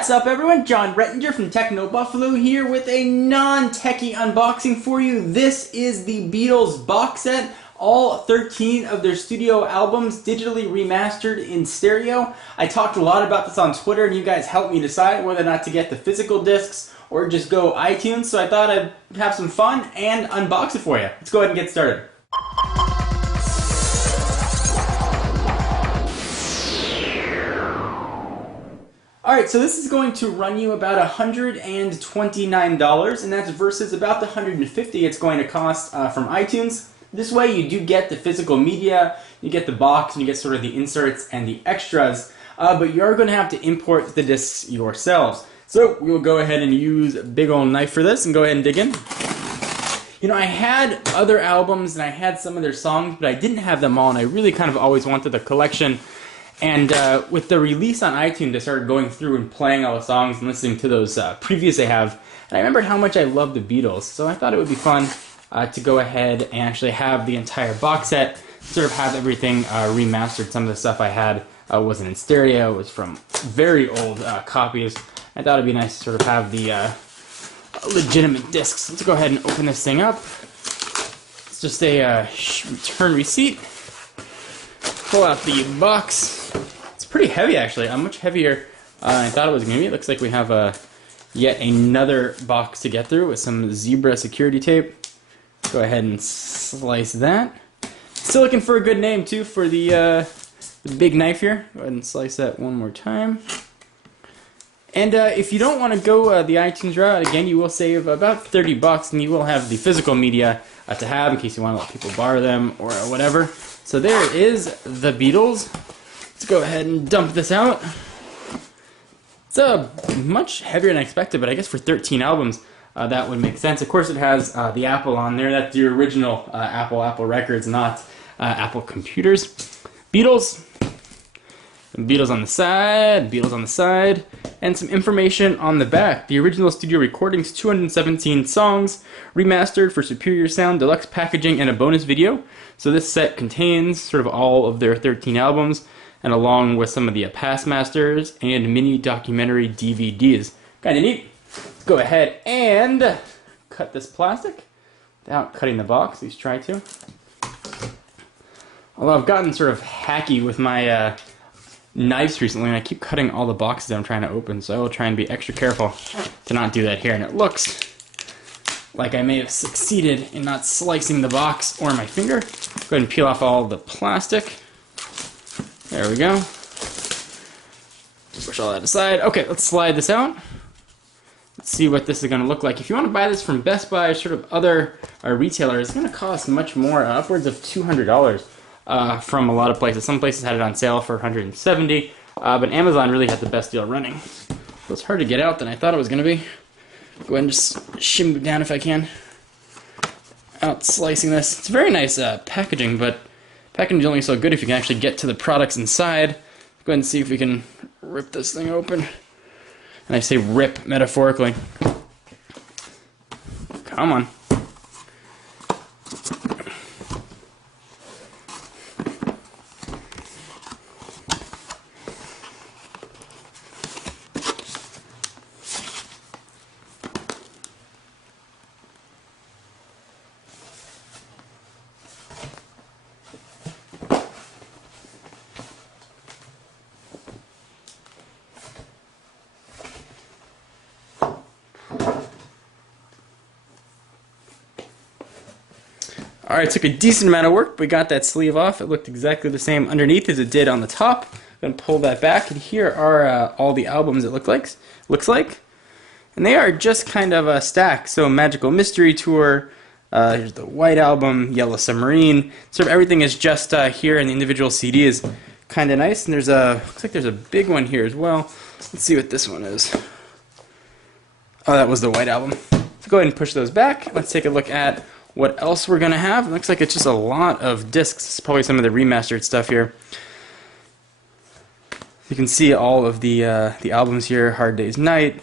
What's up everyone, John Rettinger from Techno Buffalo here with a non-techie unboxing for you. This is the Beatles box set, all 13 of their studio albums digitally remastered in stereo. I talked a lot about this on Twitter and you guys helped me decide whether or not to get the physical discs or just go iTunes, so I thought I'd have some fun and unbox it for you. Let's go ahead and get started. Alright, so this is going to run you about $129, and that's versus about the $150 it's going to cost from iTunes. This way you do get the physical media, you get the box, and you get sort of the inserts and the extras, but you're going to have to import the discs yourselves. So we will go ahead and use a big old knife for this and go ahead and dig in. You know, I had other albums and I had some of their songs, but I didn't have them all, and I really kind of always wanted the collection. And with the release on iTunes, I started going through and playing all the songs and listening to those previews they have. And I remembered how much I loved the Beatles, so I thought it would be fun to go ahead and actually have the entire box set, sort of have everything remastered. Some of the stuff I had wasn't in stereo, it was from very old copies. I thought it'd be nice to sort of have the legitimate discs. Let's go ahead and open this thing up. It's just a return receipt. Pull out the box. It's pretty heavy actually, much heavier than I thought it was going to be. It looks like we have yet another box to get through with some zebra security tape. Go ahead and slice that. Still looking for a good name too for the big knife here. Go ahead and slice that one more time. And if you don't want to go the iTunes route, again, you will save about $30 and you will have the physical media to have in case you want to let people borrow them or whatever. So there is the Beatles. Let's go ahead and dump this out. It's much heavier than I expected, but I guess for 13 albums, that would make sense. Of course, it has the Apple on there. That's the original Apple Records, not Apple computers. Beatles. Beatles on the side, and some information on the back. The original studio recordings, 217 songs, remastered for superior sound, deluxe packaging, and a bonus video. So this set contains sort of all of their 13 albums, and along with some of the past masters and mini documentary DVDs. Kind of neat. Let's go ahead and cut this plastic without cutting the box. At least try to. Although I've gotten sort of hacky with my knives recently, and I keep cutting all the boxes that I'm trying to open, so I will try and be extra careful to not do that here. And it looks like I may have succeeded in not slicing the box or my finger. Go ahead and peel off all the plastic. There we go. Push all that aside. Okay, let's slide this out. Let's see what this is going to look like. If you want to buy this from Best Buy or sort of other retailers, it's going to cost much more, upwards of $200 from a lot of places. Some places had it on sale for $170, but Amazon really had the best deal running. So it's hard to get out than I thought it was going to be. Go ahead and just shim it down if I can. Out slicing this. It's very nice packaging, but packaging is only so good if you can actually get to the products inside. Go ahead and see if we can rip this thing open. And I say rip metaphorically. Come on. Alright, took a decent amount of work, but we got that sleeve off. It looked exactly the same underneath as it did on the top. I'm going to pull that back, and here are all the albums it looks like. And they are just kind of a stack. So Magical Mystery Tour, here's the White Album, Yellow Submarine. Sort of everything is just here, and the individual CD is kind of nice. And there's looks like there's a big one here as well. Let's see what this one is. Oh, that was the White Album. So go ahead and push those back. Let's take a look at what else we're going to have. It looks like it's just a lot of discs. It's probably some of the remastered stuff here. You can see all of the albums here. Hard Day's Night,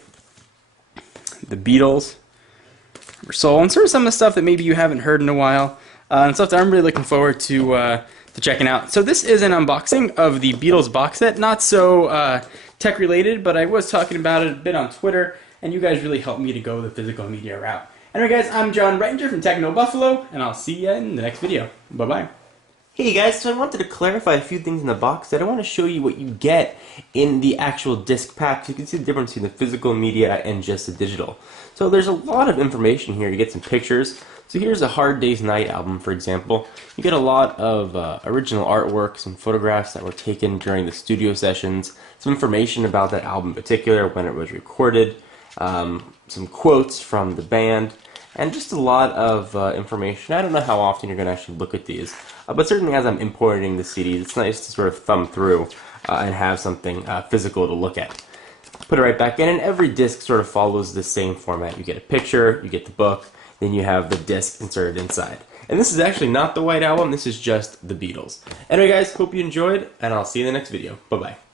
the Beatles, Soul, and sort of some of the stuff that maybe you haven't heard in a while, and stuff that I'm really looking forward to checking out. So this is an unboxing of the Beatles box set. Not so tech related, but I was talking about it a bit on Twitter, and you guys really helped me to go the physical media route. Anyway guys, I'm John Reitinger from Techno Buffalo, and I'll see you in the next video. Bye-bye. Hey guys, so I wanted to clarify a few things in the box set. I want to show you what you get in the actual disc pack so you can see the difference between the physical media and just the digital. So there's a lot of information here. You get some pictures. So here's a Hard Day's Night album, for example. You get a lot of original artwork, some photographs that were taken during the studio sessions, some information about that album in particular, when it was recorded, some quotes from the band, and just a lot of information. I don't know how often you're going to actually look at these, but certainly as I'm importing the CDs, it's nice to sort of thumb through and have something physical to look at. Put it right back in, and every disc sort of follows the same format. You get a picture, you get the book, then you have the disc inserted inside. And this is actually not the White Album, this is just the Beatles. Anyway guys, hope you enjoyed, and I'll see you in the next video. Bye-bye.